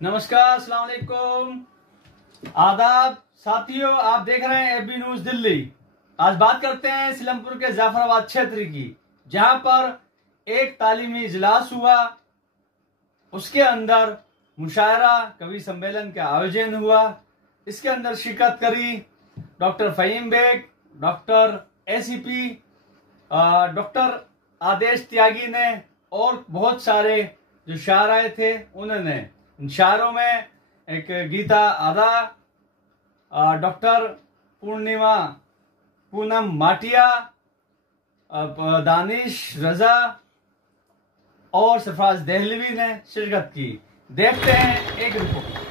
नमस्कार, अस्सलाम वालेकुम, आदाब साथियों। आप देख रहे हैं एबी न्यूज दिल्ली। आज बात करते हैं सिलमपुर के जाफराबाद क्षेत्र की, जहां पर एक तालीमी इजलास हुआ। उसके अंदर मुशायरा कवि सम्मेलन का आयोजन हुआ। इसके अंदर शिरकत करी doctor Fahim Baig, doctor ACP, doctor Adesh Tyagi ने और बहुत सारे जो शायर आए थे उन्होंने। इन शायरों में एक गीता आदा, डॉक्टर पूनम माटिया, दानिश रजा और सरफराज दहलवी ने शिरकत की। देखते हैं एक रिपोर्ट।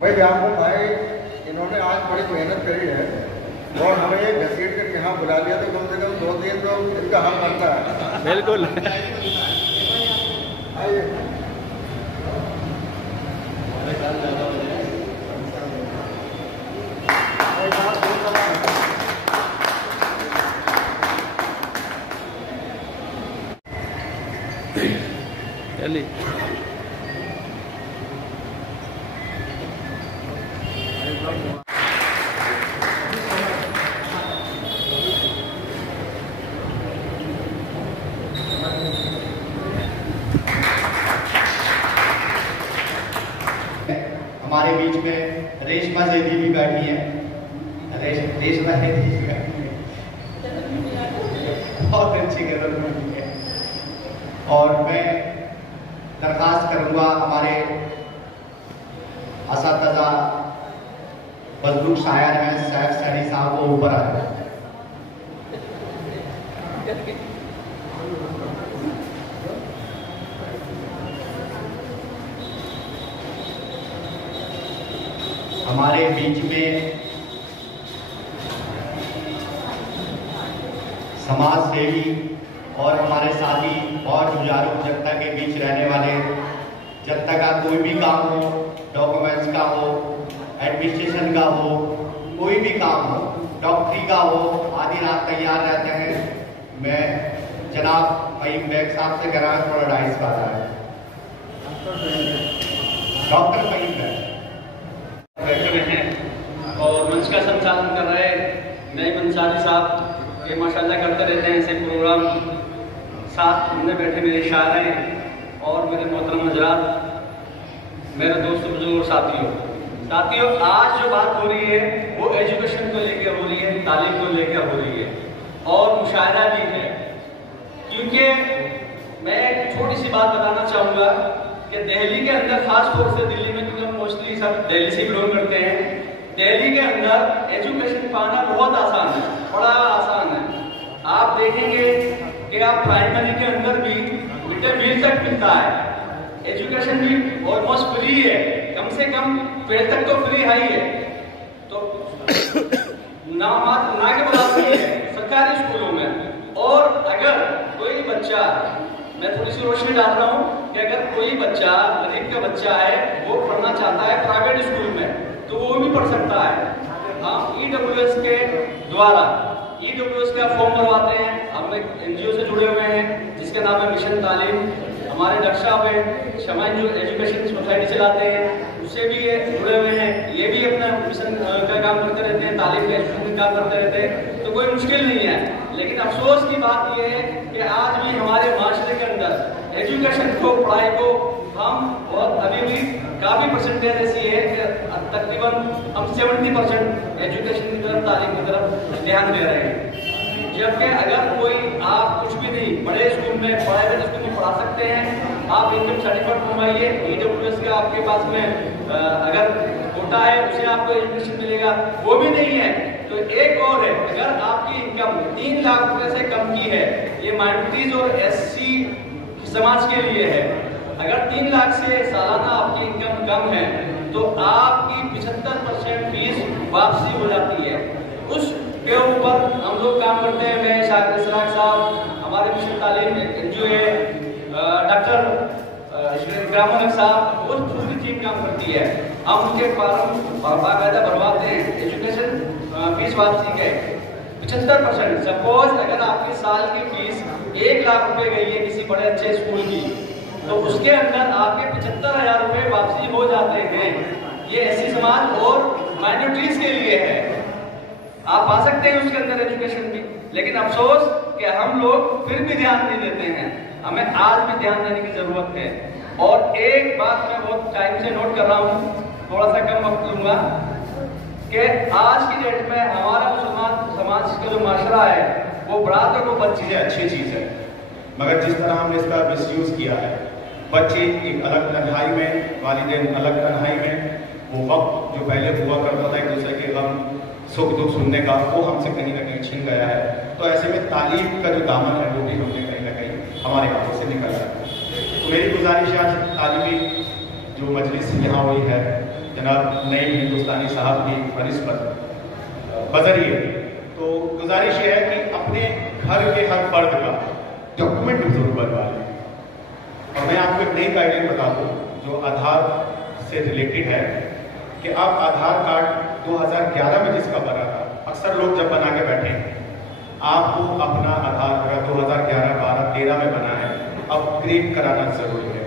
भाई व्यापक भाई इन्होंने आज बड़ी मेहनत करी है और हमें ये घसीट कर यहाँ बुला लिया, तो कम से कम 2 दिन तो इनका हक बनता है। बिल्कुल। चलिए हमारे बीच में रेशमा जेदी भी बैठी है। रेशमा जेदी भी बैठी है, बहुत अच्छी गजल बैठी है। और मैं दरखास्त करूंगा हमारे असातिज़ा बज़ुर्ग शायर हैं सैफ सैनी साहब को ऊपर आए। हमारे बीच में समाज सेवी और हमारे साथी और जुझारू जनता के बीच रहने वाले, जनता का कोई भी काम हो, डॉक्यूमेंट्स का हो, एडमिनिस्ट्रेशन का हो, कोई भी काम हो, डॉक्टरी का हो, आधी रात तैयार रहते हैं। मैं जनाब फहीम बेग साहब से कह रहा हूँ थोड़ा डाइस का है। डॉक्टर फहीम बेग बैठे हुए हैं और मंच का संचालन कर रहे नईम अंसारी साहब ये माशाल्लाह करते रहते हैं ऐसे प्रोग्राम। साथ हमने बैठे मेरे शायर हैं और मेरे मोहतरम हजरात, मेरे दोस्तों बुजुर्ग और साथियों, आज जो बात हो रही है वो एजुकेशन को लेकर हो रही है, तालीम को लेकर हो रही है और मुशायरा भी है। क्योंकि मैं एक छोटी सी बात बताना चाहूँगा कि दिल्ली के अंदर, खास तौर से दिल्ली में, क्योंकि मोस्टली सब दिल्ली से बिलोंग करते हैं, दिल्ली के अंदर एजुकेशन पाना बहुत आसान है, बड़ा आसान है। आप देखेंगे कि आप प्राइमरी के अंदर भी मिड डे मील तक मिलता है, एजुकेशन भी ऑलमोस्ट फ्री है, कम से कम 12 तक तो फ्री है ही है। तो ना के बराबर है सरकारी स्कूलों में। और अगर कोई बच्चा, मैं थोड़ी सी रोशनी डाल रहा हूँ कि अगर कोई बच्चा, गरीब का बच्चा है, वो पढ़ना चाहता है प्राइवेट स्कूल में, तो वो भी पढ़ सकता है। हाँ, EWS के द्वारा EWS का फॉर्म भरवाते हैं। हम एक NGO से जुड़े हुए हैं जिसका नाम है मिशन तालीम। हमारे डॉक्टर साहब है शमाइन जो एजुकेशन सोसाइटी चलाते हैं, उससे भी ये जुड़े हुए हैं। ये भी अपना मिशन का काम करते रहते हैं, तालीम के एजुकेशन का काम करते रहते हैं, तो कोई मुश्किल नहीं है। लेकिन अफसोस की बात यह है कि आज भी हमारे माशरे के अंदर एजुकेशन को, पढ़ाई को हम बहुत अभी भी काफ़ी परसेंटेज ऐसी है कि तकरीबन हम 70% एजुकेशन की तरफ, तालीम की तरफ ध्यान दे रहे हैं। जबकि अगर कोई आप कुछ भी नहीं, बड़े स्कूल में, प्राइवेट स्कूल में पढ़ा सकते हैं। आप इनकम सर्टिफिकेट बनवाइए, EWS का आपके पास में अगर कोटा है उसे आपको एजुकेशन मिलेगा, वो भी नहीं है तो एक और है, अगर आपकी इनकम 3 लाख रुपए से कम की है, ये माइनॉरिटीज और SC समाज के लिए है। अगर 3 लाख से सालाना आपकी इनकम कम है तो आपकी 75% फीस वापसी हो जाती है। उसके ऊपर हम लोग काम करते हैं। मैं शाकिर इसराक साहब, हमारे मिशन तालीम NGO है, डॉक्टर ग्रामोनक साहब, वो पूरी टीम काम करती है। हम उनके बाकायदा भरवाते हैं एजुकेशन फीस वापसी के 75%। सपोज अगर आपकी साल की फीस 1 लाख रुपए गई है किसी बड़े अच्छे स्कूल की, तो उसके अंदर आपके 75,000 रुपए वापसी हो जाते हैं। ये एससी समाज और माइनॉरिटीज के लिए है। आप पा सकते हैं उसके अंदर एजुकेशन भी, लेकिन अफसोस कि हम लोग फिर भी ध्यान नहीं देते हैं। हमें आज भी ध्यान देने की जरूरत है। और एक बात मैं बहुत टाइम से नोट कर रहा हूँ, थोड़ा सा कम वक्त लूंगा, कि आज की डेट में हमारा मुसलमान समाज का जो माशरा है वो बड़ा तो वो बच्ची है, अच्छी चीज है, मगर जिस तरह हमने इसका मिसयूज किया है, बच्चे एक अलग तन्हाई में, वालिदैन अलग तन्हाई में, वो वक्त जो पहले हुआ करता था एक दूसरे के गम सुख दुख सुनने का, वो हमसे कहीं ना कहीं छीन गया है। तो ऐसे में तालीम का जो दामन है वो भी हमने कहीं ना कहीं हमारे हाथों से निकल रहा है। तो मेरी गुजारिश आज तालीमी जो मजलिस यहाँ हुई है, जनाब नईम हिंदुस्तानी साहब की फरिश पर बजरिए, तो गुजारिश ये है कि अपने घर के हर फर्द का डॉक्यूमेंट जरूर बनवा लें। और मैं आपको एक नई गाइडलाइन बता दूँ जो आधार से रिलेटेड है, कि आप आधार कार्ड 2011 में जिसका बना था, अक्सर लोग जब बना के बैठे, आपको अपना आधार कार्ड 2011, 12, 13 में बना है, अपग्रेड कराना जरूरी है।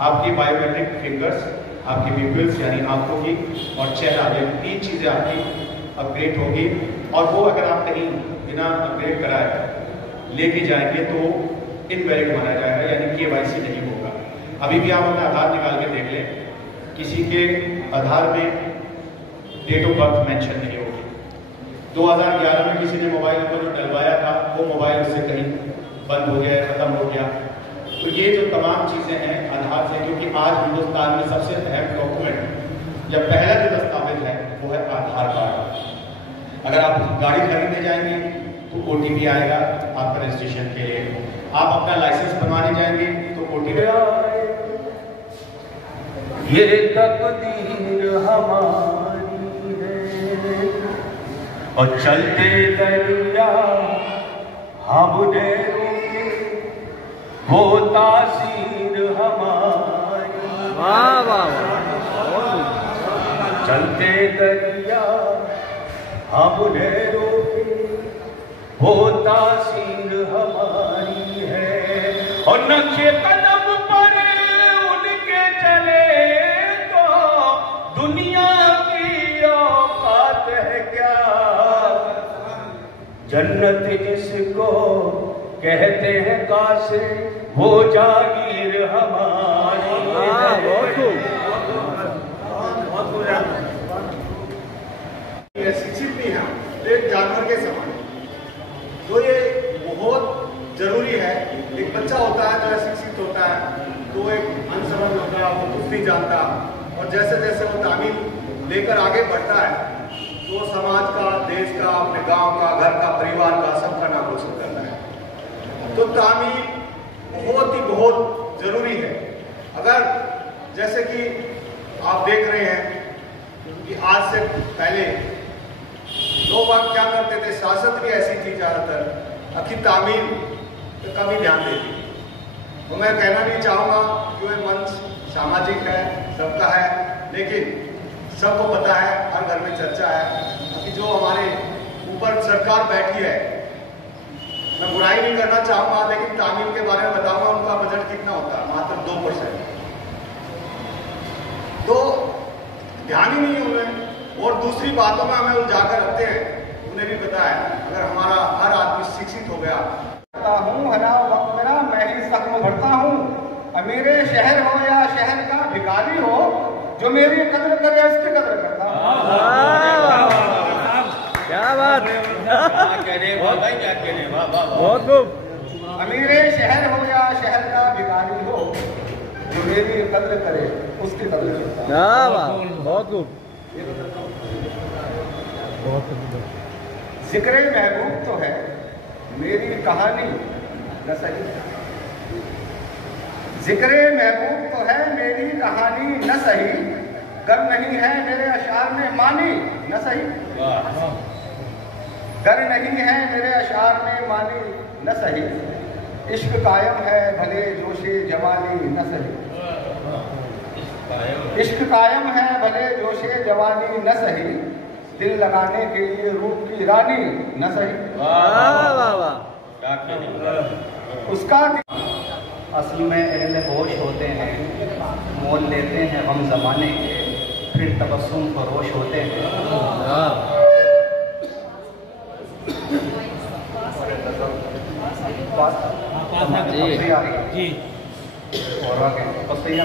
आपकी बायोमेट्रिक फिंगर्स, आपकी पिपल्स यानी आंखों की और चेहरा, ये 3 चीज़ें आपकी अपग्रेड होगी। और वो अगर आप कहीं बिना अपग्रेड कराए लेके जाएंगे तो इनवैलिड माना जाएगा, यानी KYC नहीं होगा। अभी भी आप अपना आधार निकाल के देख लें, किसी के आधार में डेट ऑफ बर्थ मेंशन नहीं होगी। 2011 में किसी ने मोबाइल नंबर जो डलवाया था वो मोबाइल उससे कहीं बंद हो गया, खत्म हो गया। तो ये जो तमाम चीज़ें हैं आधार से, क्योंकि आज हिंदुस्तान में सबसे अहम डॉक्यूमेंट या पहला जो दस्तावेज है वो है आधार कार्ड। अगर आप गाड़ी खरीदने जाएंगे तो OTP आएगा आपका रजिस्ट्रेशन के लिए। आप अपना लाइसेंस बनवाने जाएंगे तो OTP ये तकदीर हमारी है और चलते दरिया हमने रोके, वो तासीर हमारी। वाह वाह, चलते दरिया हमने रोके, वो तासीर हमारी है। और नक्शे कदम पर उनके चले तो दुनिया की औकात है क्या। जन्नत जिसको कहते हैं कासे, वो जागीर हमारी है। शिक्षित नहीं है, एक जानवर के समान। तो ये बहुत जरूरी है। एक बच्चा होता है जो शिक्षित होता है तो एक अनसमझ होता है, वो कुछ नहीं जानता, और जैसे जैसे वो तालीम लेकर आगे बढ़ता है तो समाज का, देश का, अपने गांव का, घर का, परिवार का, सबका नाम रोशन करता है। तो तालीम बहुत जरूरी है। अगर जैसे कि आप देख रहे हैं कि आज से पहले लोग बात क्या करते थे, सियासत भी ऐसी थी ज़्यादातर, अखी तामील तो कभी ध्यान देती। तो मैं कहना नहीं चाहूँगा कि वह मंच सामाजिक है, सबका है, लेकिन सबको पता है, हर घर में चर्चा है कि जो हमारे ऊपर सरकार बैठी है, मैं बुराई नहीं करना चाहूँगा, लेकिन तामील के बारे में बताऊँगा उनका बजट कितना होता है, मात्र 2%। तो ध्यान ही नहीं है उन्हें, और दूसरी बातों में हमें उलझाकर रखते हैं। उन्हें भी पता है अगर हमारा हर आदमी शिक्षित हो गया हूँ, हना वक्त मेरा मैं ही सख्म भरता हूँ। मेरे शहर हो या शहर का भिखारी हो, जो मेरी कदर करे उसकी कदर करता हूँ। क्या बात, बहुत खूब। मेरे शहर हो या शहर का भिखारी हो, जो मेरी कदर करे उसकी कदर करता हूँ। क्या बात, बहुत खूब। जिक्र महबूब तो है मेरी कहानी न सही, जिक्र महबूब तो है मेरी कहानी न सही, गर नहीं है मेरे अशार में मानी न सही, गर नहीं है मेरे अशार में मानी न सही, इश्क कायम है भले जोशे जवानी न सही, इश्क कायम है भले जोशे जवानी न सही, दिल लगाने के लिए रूप की रानी न सही। उसका असल में अहले होश होते हैं, मोल लेते हैं हम ज़माने के, फिर तबस्सुम फरोश होते हैं। और आगे बस सही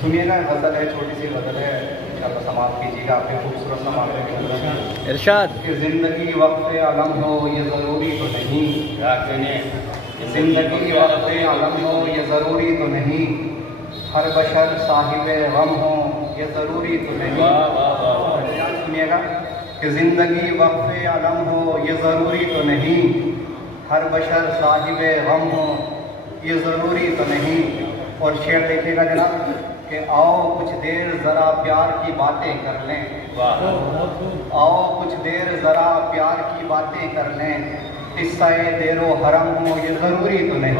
सुनिएगा, गज़ल है, छोटी सी गज़ल है, इंशाअल्लाह समाप्त कीजिएगा। आपके खूबसूरत समाप्त इरशाद कि ज़िंदगी वक्त आलम हो ये ज़रूरी तो नहीं, ज़िंदगी वक्त आलम हो ये ज़रूरी तो नहीं, हर बशर साहिब गम हो ये ज़रूरी तो नहीं। सुनिएगा कि ज़िंदगी वक्त आलम हो ये ज़रूरी तो नहीं, हर बशर साहिब गम हो ये ज़रूरी तो नहीं। और शेर देखिएगा जनाब कि आओ कुछ देर ज़रा प्यार की बातें कर लें, आओ कुछ देर ज़रा प्यार की बातें कर लें, किस्सा देरो हरम हो ये ज़रूरी तो नहीं।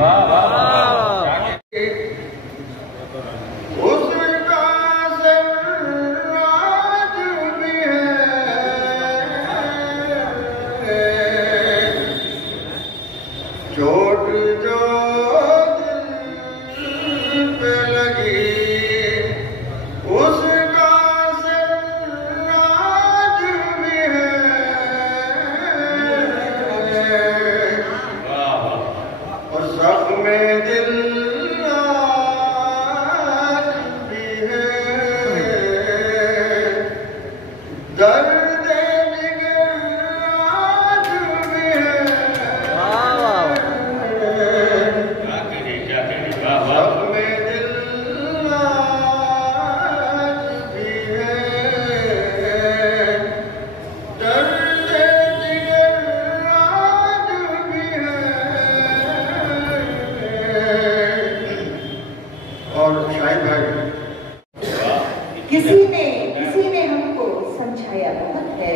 किसी ने हमको समझाया बहुत है,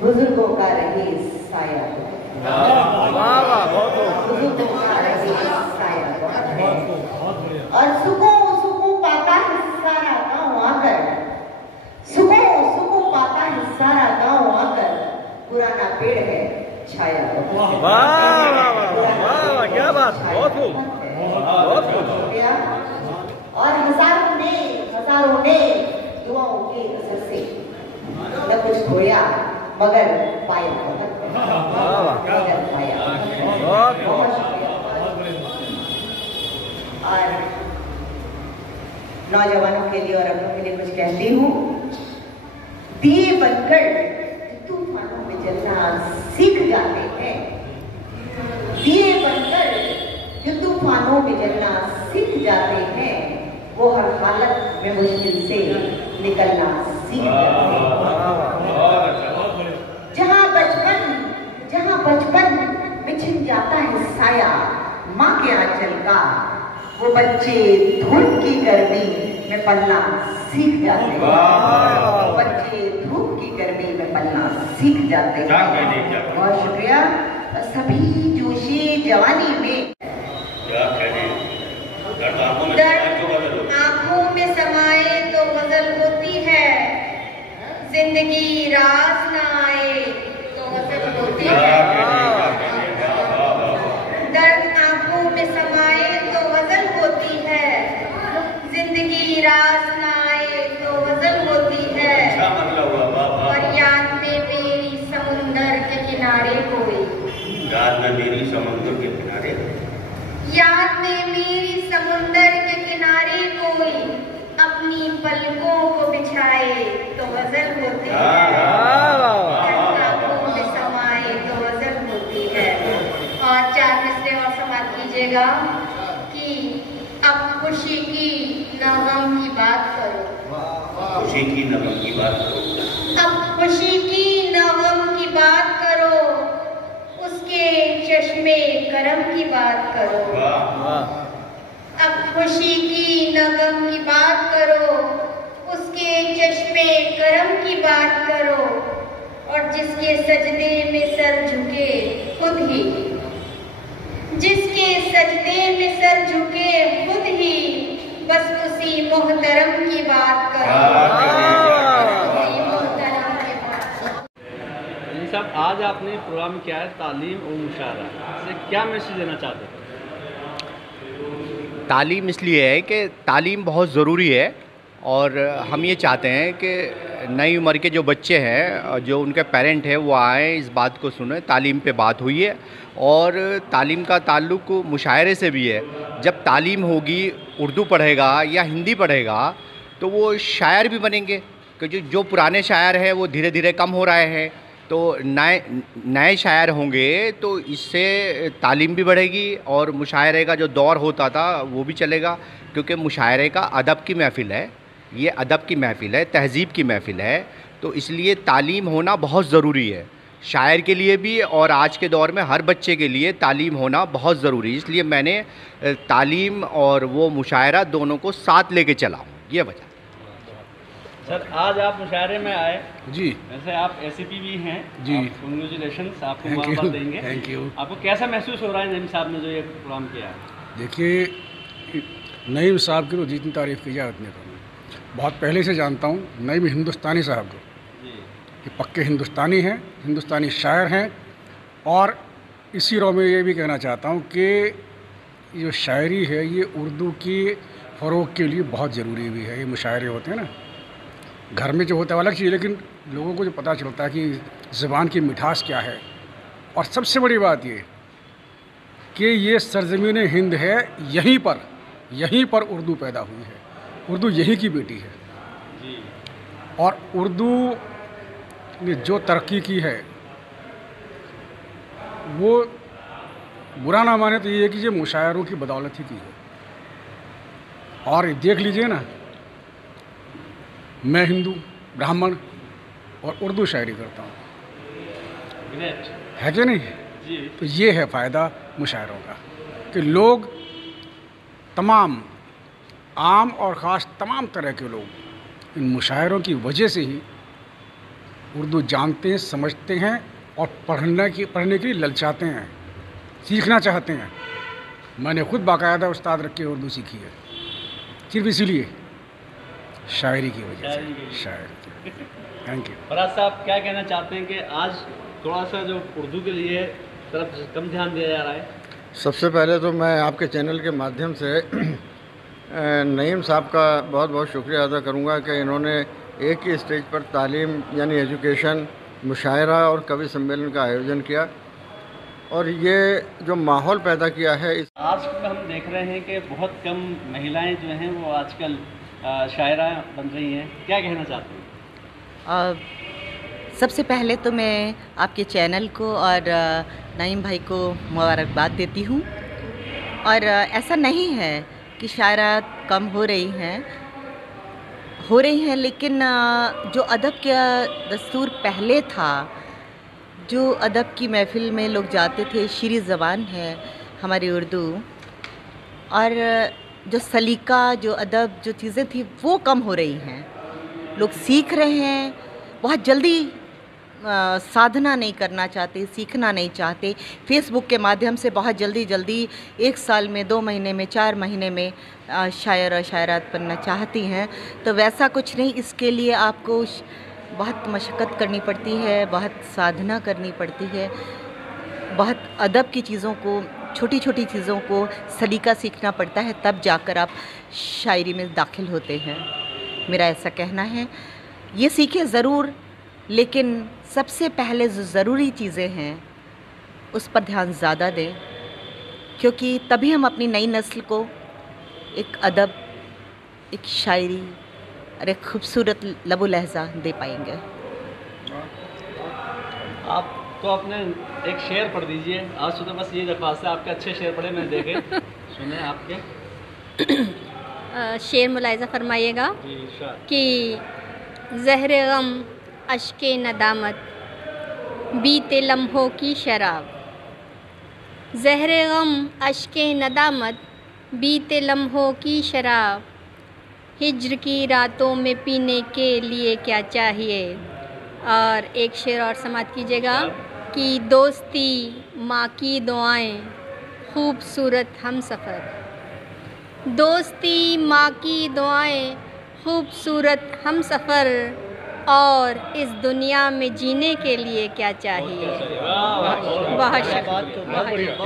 बुजुर्गों का रही साया बुजुर्गों का रही साया बहुत है, और सुकून पाता है सारा गाँव आकर, सुकून पाता है सारा गाँव आकर, पुराना पेड़ है छाया। वाह क्या बात, बहुत खूब, बहुत खूब। और हजारों ने दुआओं के असर से न कुछ खोया मगर पाया, मगर पाया। बहुत शुक्रिया। और नौजवानों के लिए और अपनों के लिए कुछ कहती हूँ, दिए बनकर तूफानों में चलना सीख जाते हैं, दिए बनकर जो तूफानों में चलना सीख जाते हैं, वो हर हालत में मुश्किल से निकलना सीख जाते हैं। जहाँ बचपन में छिन जाता है साया माँ के आंचल का, वो बच्चे धूप की गर्मी में पलना सीख जाते हैं, वो बच्चे धूप की गर्मी में पलना सीख जाते हैं। बहुत शुक्रिया। सभी जोशी जवानी में आँखों में समाए तो गजल होती है, जिंदगी रास ना आए तो गजल होती है। दर्द आँखों में समाए तो गजल होती है, जिंदगी रास ना आए तो गजल होती है। और याद में मेरी समुंदर के किनारे कोई, याद में मेरी समुंदर के किनारे, याद में मेरी समुंदर के किनारे कोई अपनी पलकों को बिछाए तो गजल होती है, आँखों में समाए तो गजल होती है। और 4 मिसरे और समाप्त कीजिएगा कि अब खुशी की न गम की बात करो, खुशी की न गम की बात करो, अब खुशी की न गम की बात करो, उसके चश्मे करम की बात करो। अब खुशी की न गम की बात करो, उसके चश्मे करम की बात करो, और जिसके सजदे में सर झुके खुद ही, जिसके सजदे में सर झुके खुद ही, बस उसी मोहतरम की बात करो। उसी मोहतरम की बात। साहब, आज आपने प्रोग्राम किया है तालीम और मुशायरा, इससे क्या मैसेज देना चाहते हैं? तालीम इसलिए है कि तालीम बहुत ज़रूरी है, और हम ये चाहते हैं कि नई उम्र के जो बच्चे हैं, जो उनके पेरेंट हैं, वो आएँ, इस बात को सुने। तालीम पे बात हुई है, और तालीम का ताल्लुक़ मुशायरे से भी है। जब तालीम होगी, उर्दू पढ़ेगा या हिंदी पढ़ेगा, तो वो शायर भी बनेंगे, क्योंकि जो पुराने शायर हैं वो धीरे धीरे कम हो रहे हैं, तो नए शायर होंगे, तो इससे तालीम भी बढ़ेगी और मुशायरे का जो दौर होता था वो भी चलेगा। क्योंकि मुशायरे का अदब की महफ़िल है, ये अदब की महफ़िल है, तहज़ीब की महफ़िल है, तो इसलिए तालीम होना बहुत ज़रूरी है, शायर के लिए भी और आज के दौर में हर बच्चे के लिए तालीम होना बहुत ज़रूरी है। इसलिए मैंने तालीम और वो मुशायरा दोनों को साथ लेके चला हूँ, ये वजह। सर, आज आप मुशायरे में आए जी, वैसे आप एसीपी भी हैं जी, कांग्रेचुलेशंस, आपको मुबारक देंगे। Thank you. आपको कैसा महसूस हो रहा है नईम साहब ने जो ये प्रोग्राम किया है? देखिए, नईम साहब की तो जितनी तारीफ़ की जाए उतनी कम। बहुत पहले से जानता हूँ नईम हिंदुस्तानी साहब को, ये पक्के हिंदुस्तानी हैं, हिंदुस्तानी शायर हैं। और इसी रो में ये भी कहना चाहता हूँ कि जो शायरी है ये उर्दू की फ़रोग़ के लिए बहुत ज़रूरी भी है। ये मुशायरे होते हैं ना, घर में जो होता है अलग चीज़, लेकिन लोगों को जो पता चलता है कि ज़बान की मिठास क्या है। और सबसे बड़ी बात ये कि ये सरज़मीन हिंद है, यहीं पर उर्दू पैदा हुई है, उर्दू यहीं की बेटी है। और उर्दू ने जो तरक्की की है वो बुरा ना माने तो ये है कि ये मुशायरों की बदौलत ही की है। और देख लीजिए ना, मैं हिंदू ब्राह्मण और उर्दू शायरी करता हूँ, है कि नहीं? तो ये है फ़ायदा मुशायरों का कि लोग तमाम आम और ख़ास तमाम तरह के लोग इन मुशायरों की वजह से ही उर्दू जानते हैं, समझते हैं और पढ़ने के लिए ललचाते हैं, सीखना चाहते हैं। मैंने खुद बाकायदा उस्ताद रख के उर्दू सीखी है, सिर्फ इसीलिए, शायरी की वजह से, शायरी। Thank you. फराज साहब, क्या कहना चाहते हैं कि आज थोड़ा सा जो उर्दू के लिए तरफ कम ध्यान दिया जा रहा है? सबसे पहले तो मैं आपके चैनल के माध्यम से नईम साहब का बहुत बहुत शुक्रिया अदा करूंगा कि इन्होंने एक ही स्टेज पर तालीम यानी एजुकेशन, मुशायरा और कवि सम्मेलन का आयोजन किया और ये जो माहौल पैदा किया है। आज हम देख रहे हैं कि बहुत कम महिलाएं जो हैं वो आजकल शायरा बन रही हैं, क्या कहना चाहते हैं? सबसे पहले तो मैं आपके चैनल को और नईम भाई को मुबारकबाद देती हूँ। और ऐसा नहीं है कि शायरा कम हो रही हैं, लेकिन जो अदब का दस्तूर पहले था, जो अदब की महफ़िल में लोग जाते थे, शीरी ज़बान है हमारी उर्दू, और जो सलीका, जो अदब, जो चीज़ें थी वो कम हो रही हैं। लोग सीख रहे हैं, बहुत जल्दी साधना नहीं करना चाहते, सीखना नहीं चाहते। फेसबुक के माध्यम से बहुत जल्दी 1 साल में, 2 महीने में, 4 महीने में शायर और शायरात बनना चाहती हैं। तो वैसा कुछ नहीं, इसके लिए आपको बहुत मशक्क़त करनी पड़ती है, बहुत साधना करनी पड़ती है, बहुत अदब की चीज़ों को, छोटी छोटी चीज़ों को सलीका सीखना पड़ता है, तब जाकर आप शायरी में दाखिल होते हैं। मेरा ऐसा कहना है। ये सीखें ज़रूर, लेकिन सबसे पहले जो ज़रूरी चीज़ें हैं उस पर ध्यान ज़्यादा दें, क्योंकि तभी हम अपनी नई नस्ल को एक अदब, एक शायरी और एक खूबसूरत लबो लहज़ा दे पाएंगे। आप तो अपने एक शेर पढ़ दीजिए आज तो बस ये दरख्वास्त है, आपके अच्छे शेर पढ़े मैंने देखे सुने आपके। शेर मुलाहिज़ा फरमाइएगा कि ज़हरे गम अश्के नदामत बीते लम्हों की शराब, ज़हरे गम अश्के नदामत बीते लम्हों की शराब, हिज्र की रातों में पीने के लिए क्या चाहिए। और एक शेर और समाप्त कीजिएगा कि दोस्ती माँ की दुआएं खूबसूरत हम सफ़र। दोस्ती माँ की दुआएं खूबसूरत हम सफ़र, और इस दुनिया में जीने के लिए क्या चाहिए। बहुत शुक्रिया।